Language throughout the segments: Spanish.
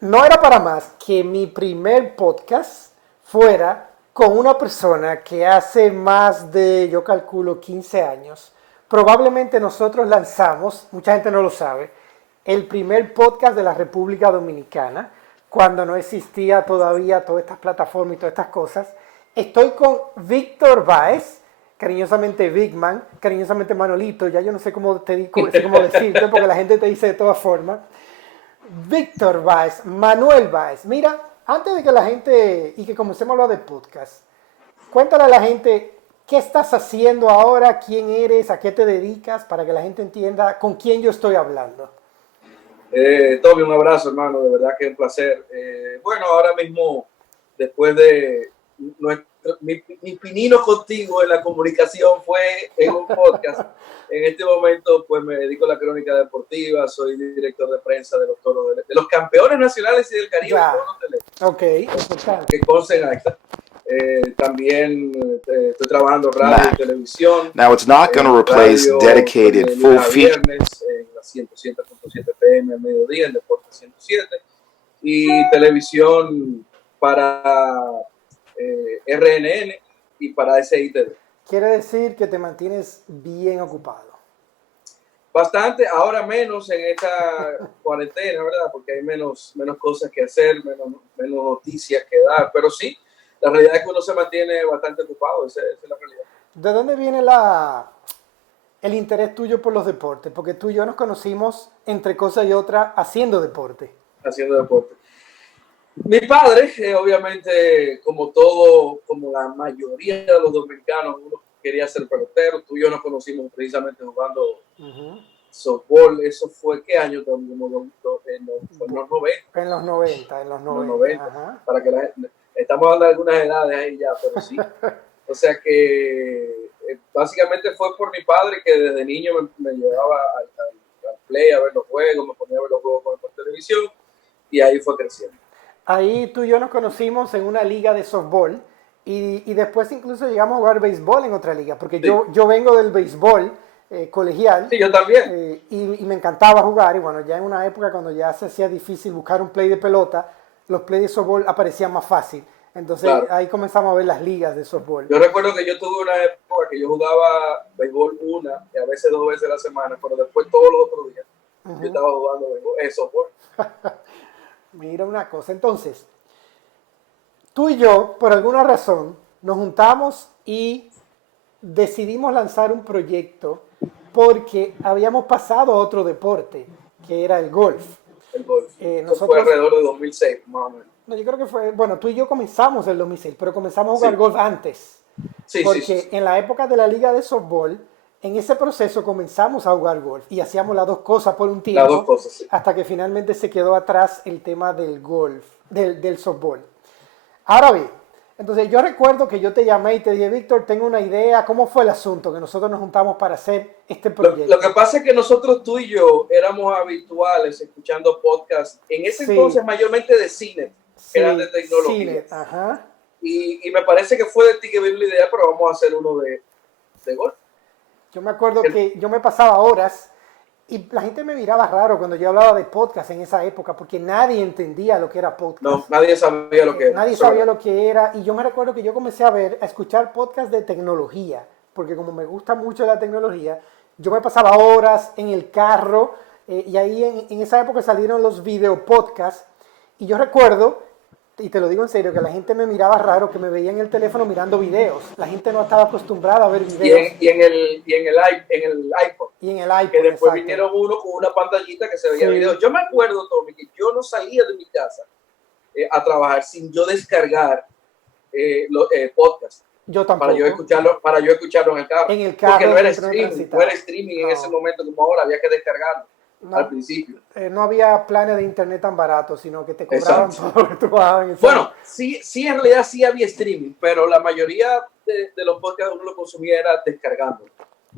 no era para más que mi primer podcast fuera con una persona que hace más de, yo calculo, 15 años. Probablemente nosotros lanzamos, mucha gente no lo sabe, el primer podcast de la República Dominicana, cuando no existía todavía todas estas plataformas y todas estas cosas. Estoy con Víctor Báez, cariñosamente Big Man, cariñosamente Manolito, ya yo no sé cómo, cómo decirte, porque la gente te dice de todas formas. Víctor Báez, Manuel Báez. Mira, antes de que la gente y que comencemos a hablar de podcast, cuéntale a la gente qué estás haciendo ahora, quién eres, a qué te dedicas, para que la gente entienda con quién yo estoy hablando. Toby, un abrazo, hermano, de verdad que es un placer. Bueno, ahora mismo, después de mi pinino contigo en la comunicación fue en un podcast. En este momento, pues me dedico a la crónica deportiva, soy director de prensa de los toros, de los campeones nacionales y del Caribe. Ya. Ok, importante. Que consten acta. También estoy trabajando radio y televisión. Now it's not going to replace dedicated full feature. Viernes en la 107.7 PM al mediodía en Deporte 107 y televisión para RNN y para SITV. Quiere decir que te mantienes bien ocupado. Bastante, ahora menos en esta cuarentena, ¿verdad? Porque hay menos cosas que hacer, menos noticias que dar, pero sí, la realidad es que uno se mantiene bastante ocupado, esa es la realidad. ¿De dónde viene el interés tuyo por los deportes? Porque tú y yo nos conocimos, entre cosas y otras, haciendo deporte. Haciendo deporte. Mi padre, obviamente, como la mayoría de los dominicanos, uno quería ser pelotero. Tú y yo nos conocimos precisamente jugando softball. ¿Eso fue qué año? En los 90. En los 90. Ajá. Para que estamos dando algunas edades ahí ya, pero sí. O sea que básicamente fue por mi padre que desde niño me llevaba al play a ver los juegos, me ponía a ver los juegos por televisión y ahí fue creciendo. Ahí tú y yo nos conocimos en una liga de softball y después incluso llegamos a jugar béisbol en otra liga, porque sí. yo vengo del béisbol colegial. Sí, yo también. Y me encantaba jugar y bueno, ya en una época cuando ya se hacía difícil buscar un play de pelota, los plays de softball aparecían más fácil. Entonces claro, ahí comenzamos a ver las ligas de softball. Yo recuerdo que yo tuve una época que yo jugaba béisbol una y a veces 2 veces a la semana, pero después todos los otros días yo estaba jugando softball. Mira una cosa, entonces, tú y yo, por alguna razón, nos juntamos y decidimos lanzar un proyecto porque habíamos pasado a otro deporte, que era el golf. El golf. Nosotros, fue alrededor de 2006, más o menos. No, yo creo que fue, bueno, tú y yo comenzamos en el 2006, pero comenzamos a jugar golf antes. Sí, porque en la época de la liga de softball, en ese proceso comenzamos a jugar golf y hacíamos las dos cosas por un tiempo. Las dos cosas, sí. Hasta que finalmente se quedó atrás el tema del golf, del softball. Ahora bien, entonces yo recuerdo que yo te llamé y te dije, Víctor, tengo una idea. ¿Cómo fue el asunto que nosotros nos juntamos para hacer este proyecto? Lo que pasa es que nosotros, tú y yo, éramos habituales escuchando podcasts, en ese entonces mayormente de cine, que eran de tecnología. Cine, ajá. Y me parece que fue de ti que vino la idea, pero vamos a hacer uno de golf. Yo me acuerdo que yo me pasaba horas y la gente me miraba raro cuando yo hablaba de podcast en esa época porque nadie entendía lo que era podcast. No, nadie sabía lo que era. Nadie sabía lo que era y yo me recuerdo que yo comencé a escuchar podcasts de tecnología porque como me gusta mucho la tecnología, yo me pasaba horas en el carro y ahí en esa época salieron los video podcasts y yo recuerdo, y te lo digo en serio, que la gente me miraba raro, que me veía en el teléfono mirando videos. La gente no estaba acostumbrada a ver videos. Y en el iPod. Y en el iPod, que después exacto. Vinieron uno con una pantallita que se veía videos. Yo me acuerdo, Tommy, que yo no salía de mi casa a trabajar sin yo descargar los podcasts. Yo tampoco. Para yo escucharlo en el carro. En el carro. Porque no era streaming en ese momento como ahora, había que descargarlo. Al principio. No había planes de internet tan baratos, sino que te cobraban todo lo que tú bajabas en Bueno, sí, en realidad sí había streaming, pero la mayoría de los podcasts uno lo consumía era descargando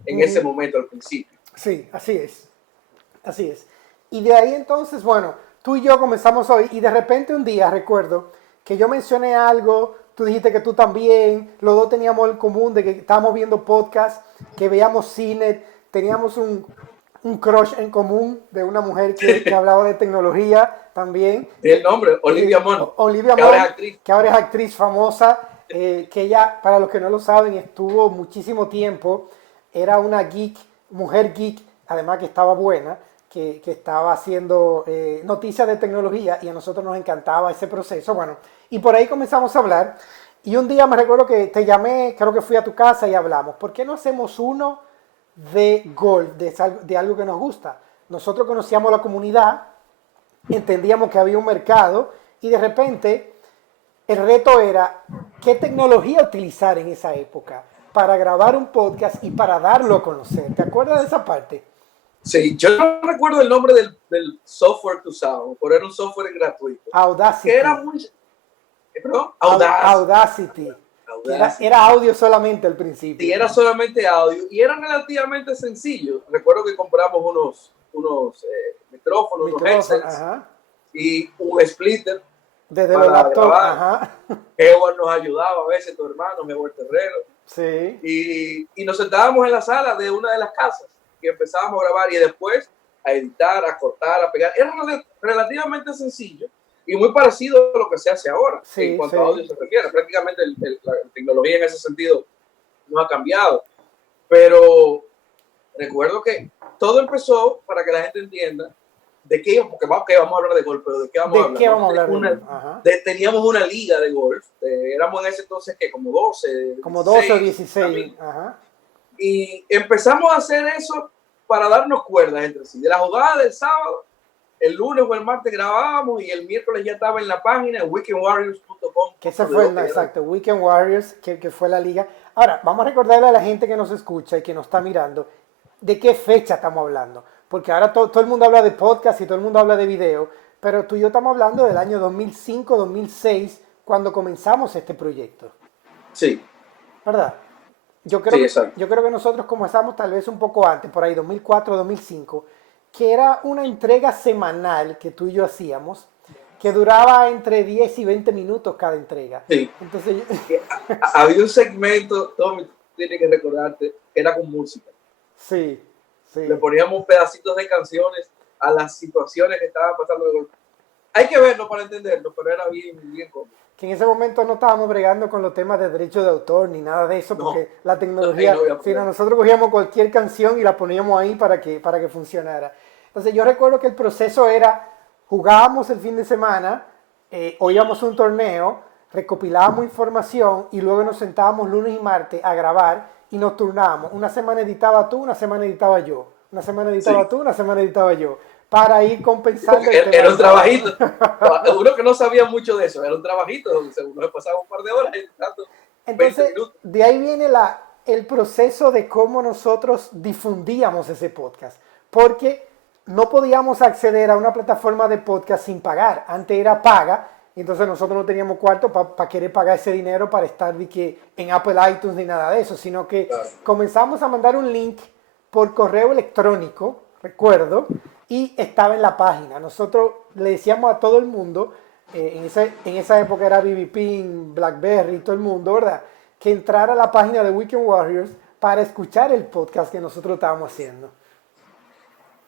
en ese momento al principio. Sí, así es. Así es. Y de ahí entonces, bueno, tú y yo comenzamos hoy y de repente un día recuerdo que yo mencioné algo, tú dijiste que tú también, los dos teníamos el común de que estábamos viendo podcasts, que veíamos cine, teníamos un crush en común de una mujer que hablaba de tecnología, también. El nombre, Olivia Munn, Olivia que ahora es Munn, actriz. que ahora es actriz famosa, que ella, para los que no lo saben, estuvo muchísimo tiempo, era una geek, mujer geek, además que estaba buena, que estaba haciendo noticias de tecnología y a nosotros nos encantaba ese proceso. Bueno, y por ahí comenzamos a hablar. Y un día me recuerdo que te llamé, creo que fui a tu casa y hablamos. ¿Por qué no hacemos uno de golf, de algo que nos gusta? Nosotros conocíamos la comunidad, entendíamos que había un mercado y de repente el reto era qué tecnología utilizar en esa época para grabar un podcast y para darlo a conocer. ¿Te acuerdas de esa parte? Sí, yo no recuerdo el nombre del software que usábamos, pero era un software gratuito. Audacity. Que era muy... ¿Perdón? Audacity. Era audio solamente al principio. Y era solamente audio y era relativamente sencillo. Recuerdo que compramos unos micrófonos, unos headsets, ajá, y un splitter desde para los laptops. grabar. Ajá. Edward nos ayudaba a veces, tu hermano, Edward Terrero. Sí. Y nos sentábamos en la sala de una de las casas y empezábamos a grabar y después a editar, a cortar, a pegar. Era relativamente sencillo y muy parecido a lo que se hace ahora, en cuanto a audio se refiere. Prácticamente la tecnología en ese sentido no ha cambiado. Pero recuerdo que todo empezó, para que la gente entienda, de qué, porque vamos a hablar de golf, pero de qué vamos a hablar. Teníamos una liga de golf, éramos en ese entonces que como 12. Como 12 o 16. Ajá. Y empezamos a hacer eso para darnos cuerdas entre sí. De la jugada del sábado, el lunes o el martes grabábamos y el miércoles ya estaba en la página weekendwarriors.com. Que ese fue exacto, Weekend Warriors, que fue la liga. Ahora, vamos a recordarle a la gente que nos escucha y que nos está mirando de qué fecha estamos hablando. Porque ahora todo el mundo habla de podcast y todo el mundo habla de video, pero tú y yo estamos hablando del año 2005, 2006, cuando comenzamos este proyecto. Sí. ¿Verdad? Yo creo que nosotros comenzamos tal vez un poco antes, por ahí 2004, 2005, que era una entrega semanal que tú y yo hacíamos, que duraba entre 10 y 20 minutos cada entrega. Sí. Entonces, había un segmento, Tommy, tienes que recordarte, que era con música. Sí. Le poníamos pedacitos de canciones a las situaciones que estaban pasando de golpe. Hay que verlo para entenderlo, pero era bien cómodo. Que en ese momento no estábamos bregando con los temas de derechos de autor ni nada de eso, porque la tecnología, sino nosotros cogíamos cualquier canción y la poníamos ahí para que funcionara. Entonces yo recuerdo que el proceso era, jugábamos el fin de semana, oíamos un torneo, recopilábamos información y luego nos sentábamos lunes y martes a grabar y nos turnábamos. Una semana editaba tú, una semana editaba yo. Una semana editaba tú, una semana editaba yo. Para ir compensando. Era un trabajito. Uno que no sabía mucho de eso, era un trabajito donde uno pasaba un par de horas editando. Entonces, de ahí viene el proceso de cómo nosotros difundíamos ese podcast. Porque no podíamos acceder a una plataforma de podcast sin pagar. Antes era paga. Entonces nosotros no teníamos cuarto para querer pagar ese dinero para estar en Apple iTunes ni nada de eso, sino que comenzamos a mandar un link por correo electrónico, recuerdo, y estaba en la página. Nosotros le decíamos a todo el mundo, en esa época era BB Ping, BlackBerry, todo el mundo, ¿verdad? Que entrara a la página de Weekend Warriors para escuchar el podcast que nosotros estábamos haciendo.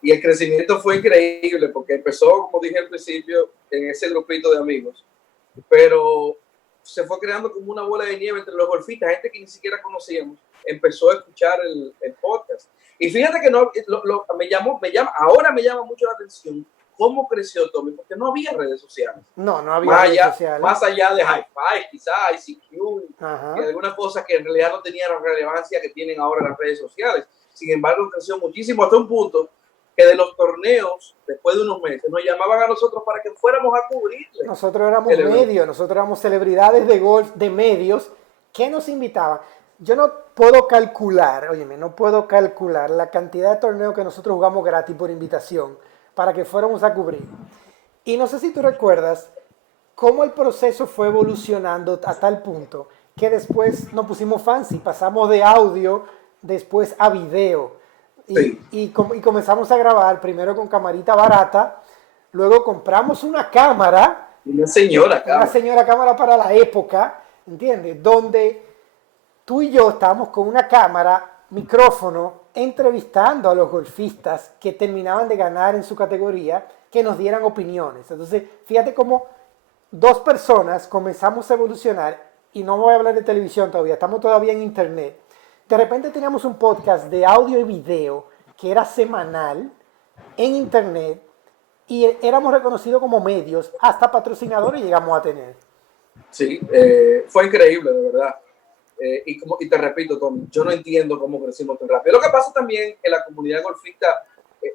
Y el crecimiento fue increíble porque empezó, como dije al principio, en ese grupito de amigos, pero se fue creando como una bola de nieve entre los golfistas, gente que ni siquiera conocíamos, empezó a escuchar el podcast. Y fíjate que ahora me llama mucho la atención cómo creció Tommy, porque no había redes sociales. No había redes sociales. Más allá de Hi-Fi, quizás, ICQ, y algunas cosas que en realidad no tenían la relevancia que tienen ahora las redes sociales. Sin embargo, creció muchísimo hasta un punto que de los torneos, después de unos meses, nos llamaban a nosotros para que fuéramos a cubrirle. Nosotros éramos medios, nosotros éramos celebridades de golf, de medios, que nos invitaban. Yo no puedo calcular la cantidad de torneos que nosotros jugamos gratis por invitación para que fuéramos a cubrir. Y no sé si tú recuerdas cómo el proceso fue evolucionando a tal punto que después nos pusimos fancy, pasamos de audio después a video. Y comenzamos a grabar primero con camarita barata, luego compramos una cámara, una señora cámara para la época, ¿entiendes? Donde tú y yo estábamos con una cámara, micrófono, entrevistando a los golfistas que terminaban de ganar en su categoría que nos dieran opiniones. Entonces, fíjate cómo dos personas comenzamos a evolucionar, y no voy a hablar de televisión todavía, estamos todavía en internet. De repente teníamos un podcast de audio y video que era semanal en internet y éramos reconocidos como medios, hasta patrocinadores llegamos a tener. Sí, fue increíble, de verdad. Y te repito, Tommy, yo no entiendo cómo crecimos tan rápido. Lo que pasa también es que la comunidad golfista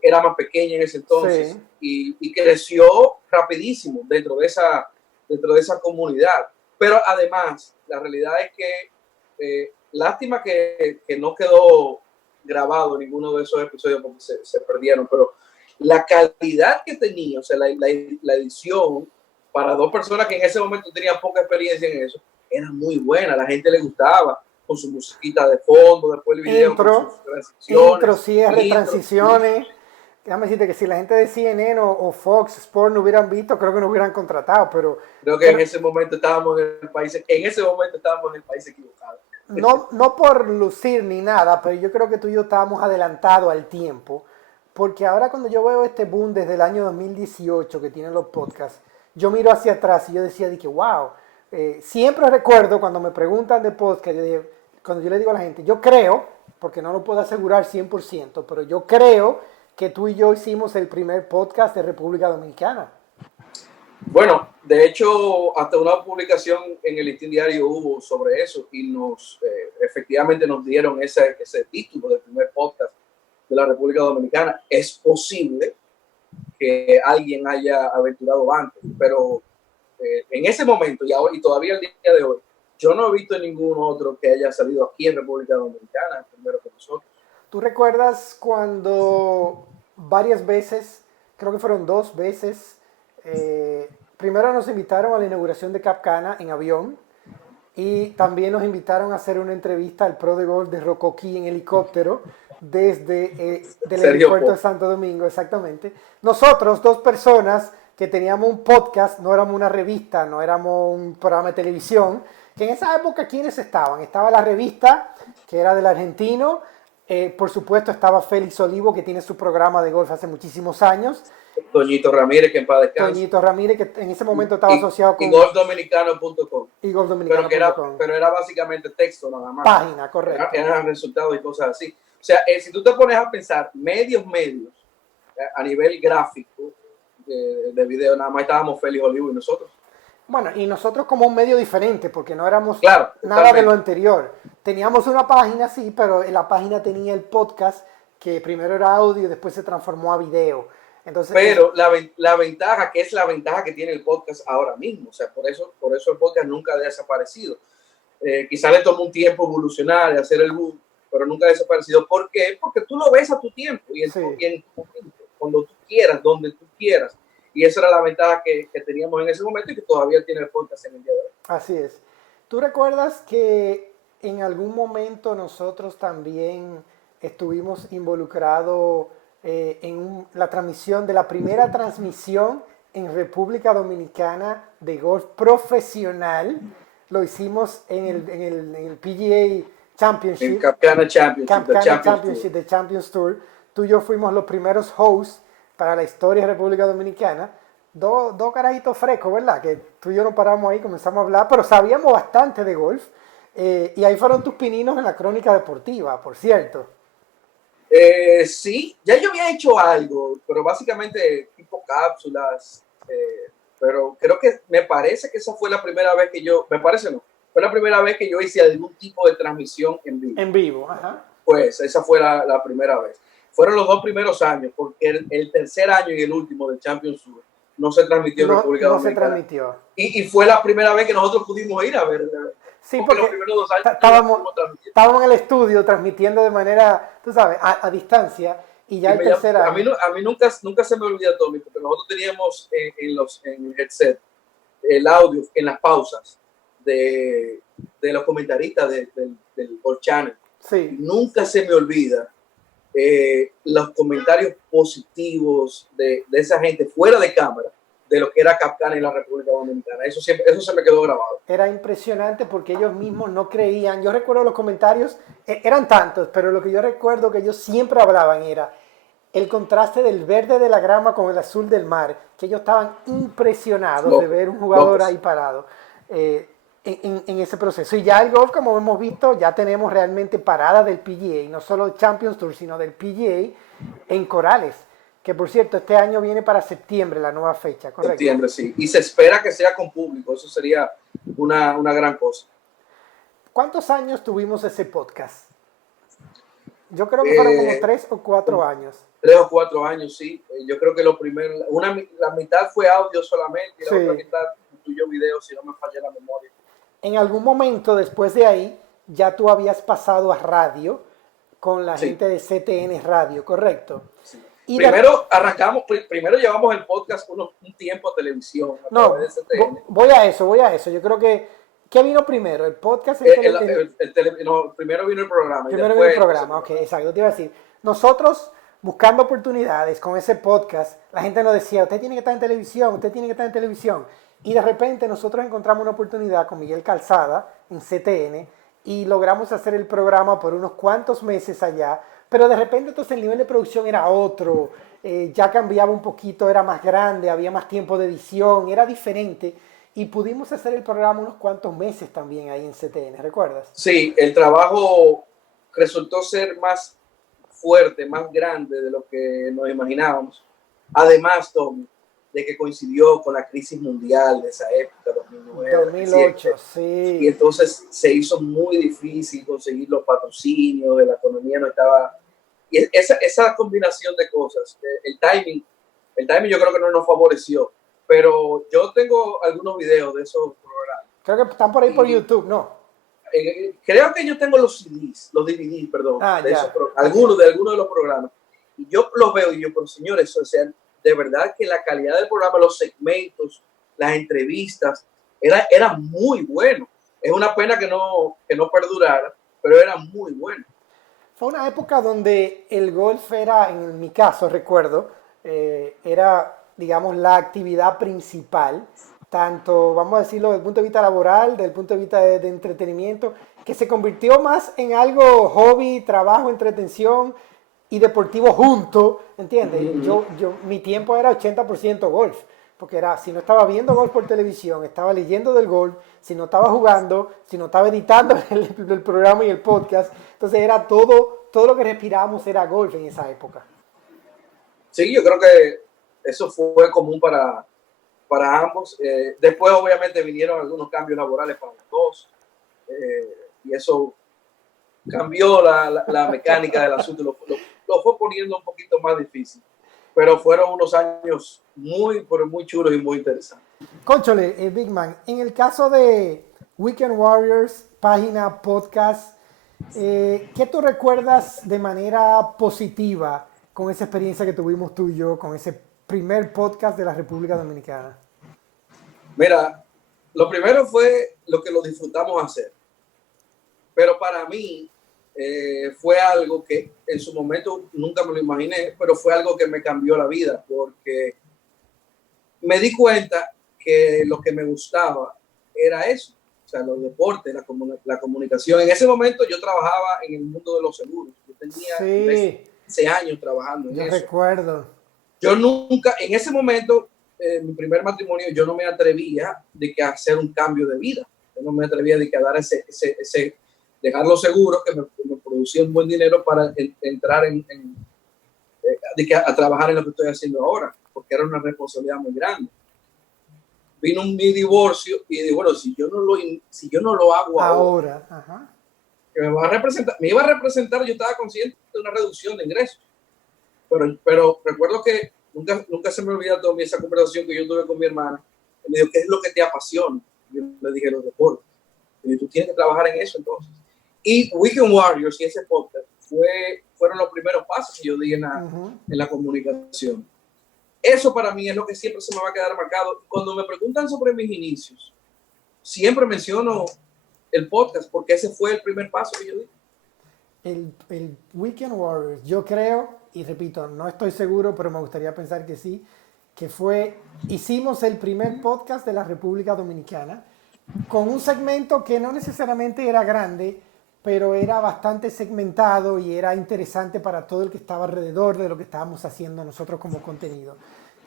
era más pequeña en ese entonces, Sí. y creció rapidísimo dentro de esa comunidad. Pero además, la realidad es que lástima que no quedó grabado ninguno de esos episodios porque se perdieron, pero la calidad que tenía, o sea, la edición para dos personas que en ese momento tenían poca experiencia en eso, era muy buena, a la gente le gustaba, con su musiquita de fondo, después el video con sus transiciones, cierre, transiciones. Déjame decirte que si la gente de CNN o Fox Sports no hubieran visto, creo que no hubieran contratado, pero... Creo que en ese momento estábamos en el país equivocado. No por lucir ni nada, pero yo creo que tú y yo estábamos adelantados al tiempo, porque ahora cuando yo veo este boom desde el año 2018 que tienen los podcasts, yo miro hacia atrás y yo decía, wow, siempre recuerdo cuando me preguntan de podcast, cuando yo le digo a la gente, yo creo, porque no lo puedo asegurar 100%, pero yo creo que tú y yo hicimos el primer podcast de República Dominicana. Bueno, de hecho, hasta una publicación en el Listín Diario hubo sobre eso y efectivamente nos dieron ese título del primer podcast de la República Dominicana. Es posible que alguien haya aventurado antes, pero en ese momento y todavía el día de hoy, yo no he visto ningún otro que haya salido aquí en República Dominicana, primero que nosotros. ¿Tú recuerdas cuando varias veces, creo que fueron 2 veces, primero nos invitaron a la inauguración de Cap Cana en avión y también nos invitaron a hacer una entrevista al pro de golf de Rocoquí en helicóptero desde del aeropuerto de Santo Domingo, exactamente. Nosotros, 2 personas que teníamos un podcast, no éramos una revista, no éramos un programa de televisión, que en esa época, ¿quiénes estaban? Estaba la revista, que era del argentino, por supuesto estaba Félix Olivo, que tiene su programa de golf hace muchísimos años. Toñito Ramírez, que en paz descanse. Toñito Ramírez, que en ese momento estaba asociado con... Y golfdominicano.com. Y golfdominicano.com. Pero era básicamente texto nada más. Página, correcto. Eran resultados y cosas así. O sea, si tú te pones a pensar, medios, a nivel gráfico de video, nada más estábamos Félix Olivo y nosotros. Bueno, y nosotros como un medio diferente, porque no éramos nada de lo anterior. Teníamos una página, sí, pero en la página tenía el podcast, que primero era audio y después se transformó a video. Entonces, pero la ventaja, que es la ventaja que tiene el podcast ahora mismo, o sea, por eso el podcast nunca ha desaparecido. Quizá le tomó un tiempo evolucionar y hacer el boom, pero nunca ha desaparecido. ¿Por qué? Porque tú lo ves a tu tiempo y en tu momento, cuando tú quieras, donde tú quieras. Y esa era la ventaja que teníamos en ese momento y que todavía tiene el podcast en el día de hoy. Así es. ¿Tú recuerdas que en algún momento nosotros también estuvimos involucrados en la transmisión de la primera transmisión en República Dominicana de golf profesional? Lo hicimos en el PGA Championship. En Cap Cana Championship, Cap Cana Championship de Champions Tour. Tú y yo fuimos los primeros hosts para la historia de República Dominicana. Dos carajitos frescos, ¿verdad? Que tú y yo nos paramos ahí, comenzamos a hablar, pero sabíamos bastante de golf. Y ahí fueron tus pininos en la crónica deportiva, por cierto. Sí, ya yo había hecho algo, pero básicamente tipo cápsulas. Pero creo que me parece que esa fue la primera vez que fue la primera vez que yo hice algún tipo de transmisión en vivo. En vivo, ajá. Pues esa fue la primera vez. Fueron los 2 primeros años, porque el tercer año y el último del Champions Tour no se transmitió en República Dominicana. No se transmitió. Y fue la primera vez que nosotros pudimos ir a ver. Sí, porque los primeros 2 años estábamos en el estudio transmitiendo de manera, tú sabes, a distancia, y ya el tercer año. A mí nunca se me olvida, Tommy, porque nosotros teníamos en el headset el audio en las pausas de los comentaristas del Golf Channel. Sí. Nunca se me olvida los comentarios positivos de esa gente fuera de cámara de lo que era Cap Cana en la República Dominicana. Eso se me quedó grabado. Era impresionante porque ellos mismos no creían. Yo recuerdo los comentarios, eran tantos, pero lo que yo recuerdo que ellos siempre hablaban era: el contraste del verde de la grama con el azul del mar, que ellos estaban impresionados de ver un jugador ahí parado en ese proceso. Y ya el golf, como hemos visto, ya tenemos realmente parada del PGA, no solo Champions Tour, sino del PGA en Corales, que por cierto, este año viene para septiembre la nueva fecha, ¿correcto? Septiembre, sí. Y se espera que sea con público, eso sería una gran cosa. ¿Cuántos años tuvimos ese podcast? Yo creo que fueron como 3 o 4 años. 3 o 4 años, sí. Yo creo que la mitad fue audio solamente y la otra mitad incluyó video, si no me falla la memoria. En algún momento después de ahí, ya tú habías pasado a radio con la gente de CTN Radio, ¿correcto? Sí. Y primero llevamos el podcast un tiempo a televisión. No, voy a eso. Yo creo que, ¿qué vino primero? ¿El podcast? Primero vino el programa. Primero vino el programa, ok, exacto. Te iba a decir, nosotros buscando oportunidades con ese podcast, la gente nos decía, usted tiene que estar en televisión. Y de repente nosotros encontramos una oportunidad con Miguel Calzada en CTN y logramos hacer el programa por unos cuantos meses allá. Pero de repente entonces el nivel de producción era otro, ya cambiaba un poquito, era más grande, había más tiempo de edición, era diferente. Y pudimos hacer el programa unos cuantos meses también ahí en CTN, ¿recuerdas? Sí, el trabajo resultó ser más fuerte, más grande de lo que nos imaginábamos. Además, Tommy, de que coincidió con la crisis mundial de esa época, 2009, 2008, sí. Y entonces se hizo muy difícil conseguir los patrocinios, la economía no estaba... Y esa combinación de cosas, el timing yo creo que no nos favoreció. Pero yo tengo algunos videos de esos programas. Creo que están por ahí por YouTube, ¿no? Creo que yo tengo los CDs, los DVDs, perdón, algunos de los programas. Y yo los veo y yo, pero señores, o sea, de verdad que la calidad del programa, los segmentos, las entrevistas, era muy bueno. Es una pena que no perdurara, pero era muy bueno. Fue una época donde el golf era, en mi caso recuerdo, era, digamos, la actividad principal, tanto, vamos a decirlo, desde el punto de vista laboral, desde el punto de vista de entretenimiento, que se convirtió más en algo hobby, trabajo, entretención y deportivo junto, ¿entiendes? Mi tiempo era 80% golf, porque era, si no estaba viendo golf por televisión, estaba leyendo del golf, si no estaba jugando, si no estaba editando el programa y el podcast, entonces era todo lo que respirábamos era golf en esa época. Sí, yo creo que eso fue común para ambos. Después, obviamente, vinieron algunos cambios laborales para los dos. Y eso cambió la mecánica del asunto. Lo fue poniendo un poquito más difícil. Pero fueron unos años muy chulos y muy interesantes. Cónchale, Big Man, en el caso de Weekend Warriors, página, podcast, ¿qué tú recuerdas de manera positiva con esa experiencia que tuvimos tú y yo, con ese primer podcast de la República Dominicana? Mira, lo primero fue lo que lo disfrutamos hacer. Pero para mí fue algo que en su momento nunca me lo imaginé, pero fue algo que me cambió la vida porque me di cuenta que lo que me gustaba era eso, o sea, los deportes, la comunicación. En ese momento yo trabajaba en el mundo de los seguros. Yo tenía 15 años trabajando en eso. Yo recuerdo. Yo nunca, en ese momento, mi primer matrimonio, yo no me atrevía de que a hacer un cambio de vida. Yo no me atrevía de que a dar dejar los seguros que me producían buen dinero para entrar a trabajar en lo que estoy haciendo ahora, porque era una responsabilidad muy grande. Vino mi divorcio y dije, bueno, si yo no lo hago ahora, ajá, que me iba a representar, yo estaba consciente de una reducción de ingresos. Pero recuerdo que nunca se me olvida toda esa conversación que yo tuve con mi hermana. Me dijo, ¿qué es lo que te apasiona? Yo le dije, los deportes. Y dije, tú tienes que trabajar en eso entonces. Y Weekend Warriors y ese podcast fueron los primeros pasos que yo di en la comunicación. Eso para mí es lo que siempre se me va a quedar marcado. Cuando me preguntan sobre mis inicios, siempre menciono el podcast porque ese fue el primer paso que yo di. El Weekend Warriors, yo creo, y repito, no estoy seguro, pero me gustaría pensar que sí, que hicimos el primer podcast de la República Dominicana con un segmento que no necesariamente era grande, pero era bastante segmentado y era interesante para todo el que estaba alrededor de lo que estábamos haciendo nosotros como contenido.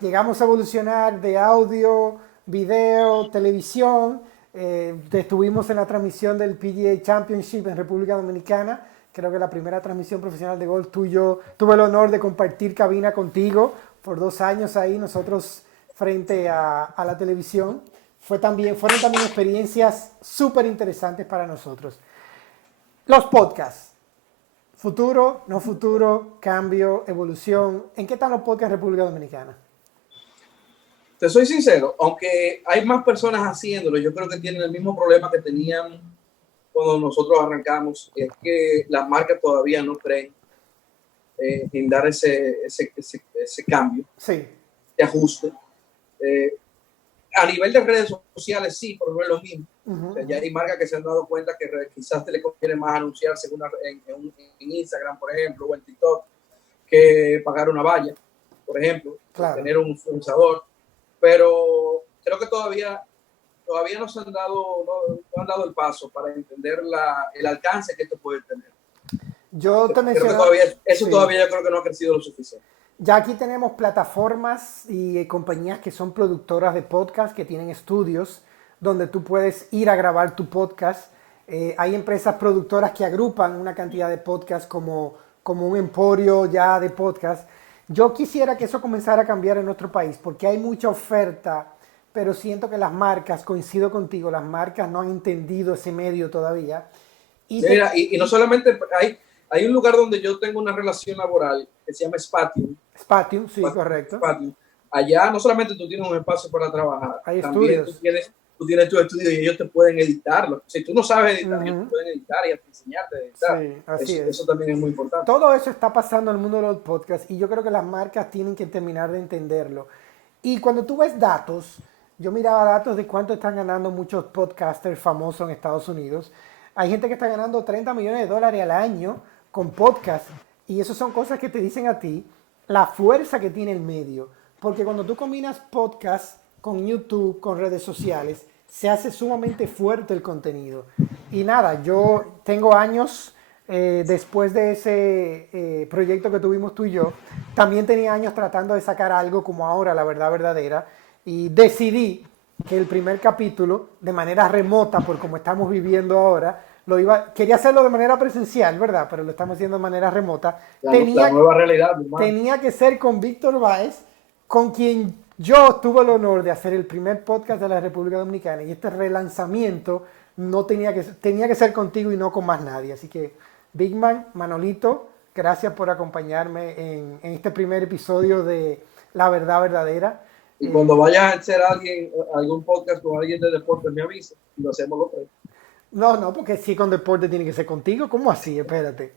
Llegamos a evolucionar de audio, video, televisión. Estuvimos en la transmisión del PGA Championship en República Dominicana. Creo que la primera transmisión profesional de golf tuyo. Tuve el honor de compartir cabina contigo por 2 años ahí, nosotros frente a la televisión. Fueron también experiencias súper interesantes para nosotros. Los podcasts. Futuro, no futuro, cambio, evolución. ¿En qué están los podcasts en República Dominicana? Te soy sincero, aunque hay más personas haciéndolo, yo creo que tienen el mismo problema que tenían cuando nosotros arrancamos, es que las marcas todavía no creen en dar ese cambio, sí, de ajuste. A nivel de redes sociales sí, pero no es lo mismo. O sea, ya hay marcas que se han dado cuenta que quizás te le conviene más anunciarse en Instagram, por ejemplo, o en TikTok, que pagar una valla, por ejemplo, claro, tener un influenciador. Pero creo que todavía no se han dado, no han dado el paso para entender el alcance que esto puede tener. Yo te menciono, todavía yo creo que no ha crecido lo suficiente. Ya aquí tenemos plataformas y compañías que son productoras de podcast, que tienen estudios donde tú puedes ir a grabar tu podcast. Hay empresas productoras que agrupan una cantidad de podcasts como un emporio ya de podcast. Yo quisiera que eso comenzara a cambiar en nuestro país porque hay mucha oferta, pero siento que las marcas, coincido contigo, las marcas no han entendido ese medio todavía. Y no solamente hay un lugar donde yo tengo una relación laboral que se llama Spatium. Spatium, sí, correcto. Spatium. Allá no solamente tú tienes un espacio para trabajar, hay también estudios. Tú tienes tu estudio y ellos te pueden editarlo. Si tú no sabes editar, ellos te pueden editar y enseñarte a editar. Sí, así eso también es muy importante. Todo eso está pasando en el mundo de los podcasts y yo creo que las marcas tienen que terminar de entenderlo. Y cuando tú ves datos, yo miraba datos de cuánto están ganando muchos podcasters famosos en Estados Unidos. Hay gente que está ganando $30 millones al año con podcast y eso son cosas que te dicen a ti la fuerza que tiene el medio, porque cuando tú combinas podcast con YouTube, con redes sociales, se hace sumamente fuerte el contenido. Y nada, yo tengo años después de ese proyecto que tuvimos tú y yo, también tenía años tratando de sacar algo como ahora, La Verdad Verdadera, y decidí que el primer capítulo, de manera remota, por como estamos viviendo ahora, quería hacerlo de manera presencial, ¿verdad? Pero lo estamos haciendo de manera remota. La nueva realidad, tenía que ser con Víctor Báez, con quien yo tuve el honor de hacer el primer podcast de la República Dominicana, y este relanzamiento tenía que ser contigo y no con más nadie. Así que, Big Man, Manolito, gracias por acompañarme en este primer episodio de La Verdad Verdadera. Y cuando vayas a hacer algún podcast con alguien de deporte, me avisa y lo hacemos los tres. No, porque si con deporte tiene que ser contigo. ¿Cómo así? Espérate.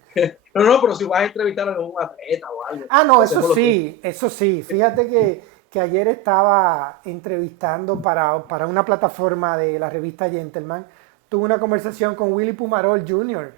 No, pero si vas a entrevistar a un atleta o algo. No, eso sí. Fíjate que ayer estaba entrevistando para una plataforma de la revista Gentleman. Tuve una conversación con Willy Pumarol Jr.,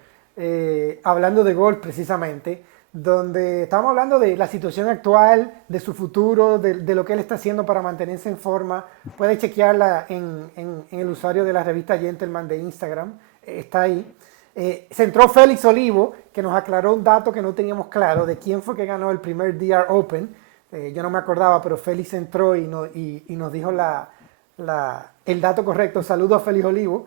hablando de golf precisamente, donde estábamos hablando de la situación actual, de su futuro, de lo que él está haciendo para mantenerse en forma. Puedes chequearla en el usuario de la revista Gentleman de Instagram, está ahí. Se entró Félix Olivo, que nos aclaró un dato que no teníamos claro, de quién fue que ganó el primer DR Open. Yo no me acordaba, pero Félix entró y nos dijo el dato correcto. Saludo a Félix Olivo.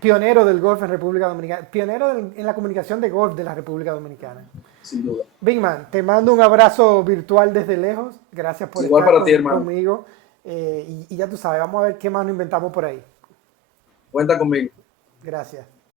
Pionero del golf en República Dominicana, pionero en la comunicación de golf de la República Dominicana. Sin duda. Big Man, te mando un abrazo virtual desde lejos. Gracias por estar para ti, conmigo. Y ya tú sabes, vamos a ver qué más nos inventamos por ahí. Cuenta conmigo. Gracias.